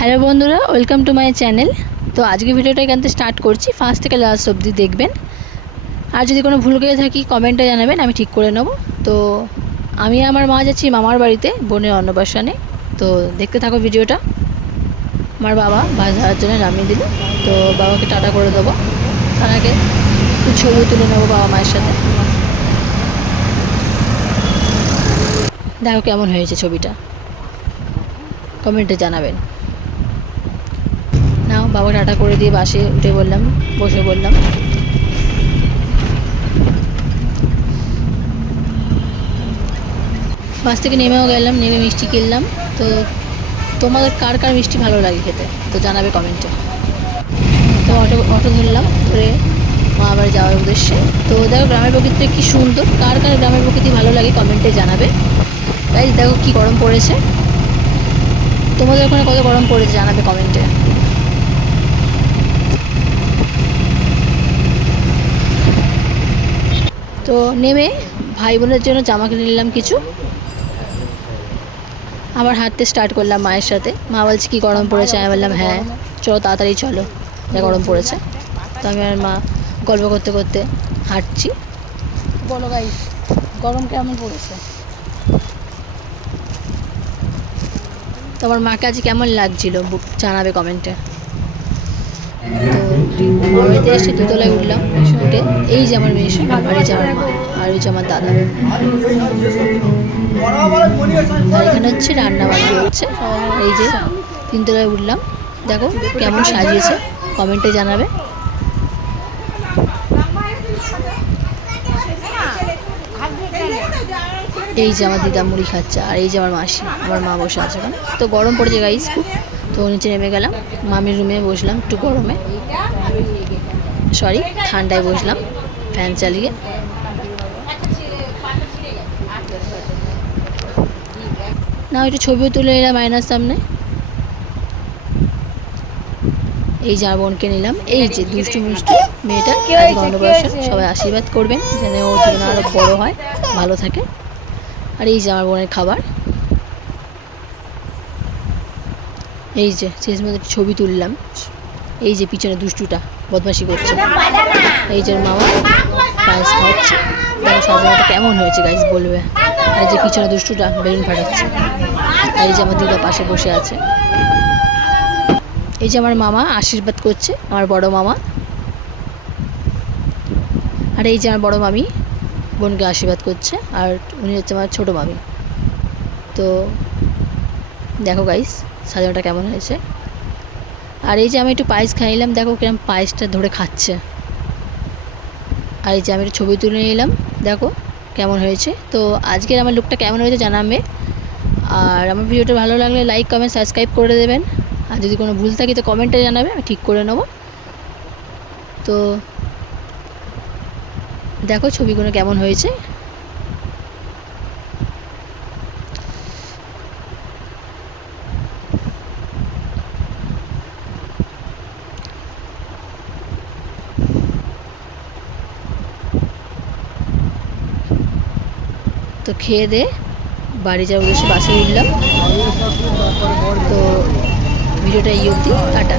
Hello বন্ধুরা, welcome to my channel. তো আজকে ভিডিওটা এখান থেকে স্টার্ট করছি, ফার্স্ট থেকে লাস্ট অবধি দেখবেন। আর যদি কোনো ভুল করে থাকি কমেন্টে জানাবেন, আমি ঠিক করে নেব। তো আমি আমার মা যাচ্ছি মামার বাড়িতে বোনের অন্নপ্রাশনে। তো দেখতে থাকো ভিডিওটা। আমার বাবা মাছ ধরার জন্য নামিয়ে দিল, তো বাবাকে টাটা করে দেবো। তার আগে একটু ছবি তুলে নেবো বাবা মায়ের সাথে। দেখো কেমন হয়েছে ছবিটা, কমেন্টে জানাবেন। নাও, বাবা টাটা করে দিয়ে বাসে উঠে বললাম, বসে বললাম। বাস থেকে নেমেও গেলাম, নেমে মিষ্টি কিনলাম। তো তোমাদের কার কার মিষ্টি ভালো লাগে খেতে, তো জানাবে কমেন্টে। তো অটো ধরলাম, ধরে মা বাড়ি যাওয়ার উদ্দেশ্যে। তো দেখো গ্রামের প্রকৃতিটা কী সুন্দর, কার কার গ্রামের প্রকৃতি ভালো লাগে কমেন্টে জানাবে। তাই দেখো কী গরম পড়েছে, তোমাদের ওখানে কত গরম পড়েছে জানাবে কমেন্টে। তো নেমে ভাই বোনের জন্য জামা কিনে নিলাম কিছু। আবার হাঁটতে স্টার্ট করলাম মায়ের সাথে। মা বলছে কি গরম পড়েছে, আমি বললাম হ্যাঁ চলো তাড়াতাড়ি চলো, যা গরম পড়েছে। তো আমি আর মা গল্প করতে করতে হাঁটছি। বলো গাইস, গরম কেমন পড়েছে? তোমার মাকে আজ কেমন লাগছিল জানাবে কমেন্টে। তো বাড়িতে এসে দুতলায় উঠলাম, উঠে এই যে আমার মেয়ে, আর এই যে আমার মা, আর এই যে আমার দাদা। আর এখানে হচ্ছে রান্না বান্না হচ্ছে। এই যে তিনতলায় উঠলাম, দেখো কেমন সাজিয়েছে কমেন্টে জানাবে। এই যে আমার দিদা মুড়ি খাচ্ছে, আর এই যে আমার মাসি, আমার মা বসে আছে ওখানে। তো গরম পড়েছে গাইস খুব, তো নিচে নেমে গেলাম, মামির রুমে বসলাম একটু গরমে, সরি ঠান্ডায় বসলাম ফ্যান চালিয়ে। না একটু ছবিও তুলে নিলাম আয়নার সামনে। এই যে আমার বোনকে নিলাম, এই যে দুষ্টু মিষ্টি মেয়েটা, আজকে অন্নপ্রাশন, সবাই আশীর্বাদ করবেন যেন ও জীবনে আরও বড়ো হয়, ভালো থাকে। আর এই যে আমার বোনের খাবার। এই যে শেষ মধ্যে ছবি তুললাম। এই যে পিছনে দুষ্টুটা বদমাশি করছে, এই যে মামা পায়েস খাওয়াচ্ছে। দেখো সাজানোটা কেমন হয়েছে গাইস বলবে। আর এই যে পিছনে দুষ্টুটা বেলুন ফাটাচ্ছে। আর এই যে আমার দিদা পাশে বসে আছে। এই যে আমার মামা আশীর্বাদ করছে, আমার বড় মামা। আর এই যে আমার বড় মামি বোনকে আশীর্বাদ করছে, আর উনি হচ্ছে আমার ছোটো মামি। তো দেখো গাইস সাজানোটা কেমন হয়েছে। আর এই যে আমি একটু পায়েস খাইলাম, দেখো কিরম পায়েসটা ধরে খাচ্ছে। আর এই যে আমি একটু ছবি তুলে নিলাম, দেখো কেমন হয়েছে। তো আজকের আমার লুকটা কেমন হয়েছে জানাবে। আর আমার ভিডিওটা ভালো লাগলে লাইক কমেন্ট সাবস্ক্রাইব করে দেবেন। আর যদি কোনো ভুল থাকে তো কমেন্টে জানাবে, আমি ঠিক করে নেব। তো দেখো ছবিগুলো কেমন হয়েছে। তো খেয়ে দিয়ে বাড়ি যাওয়ার উদ্দেশ্যে বাসে উঠলাম। তো ভিডিওটা এই অবধি, টাটা।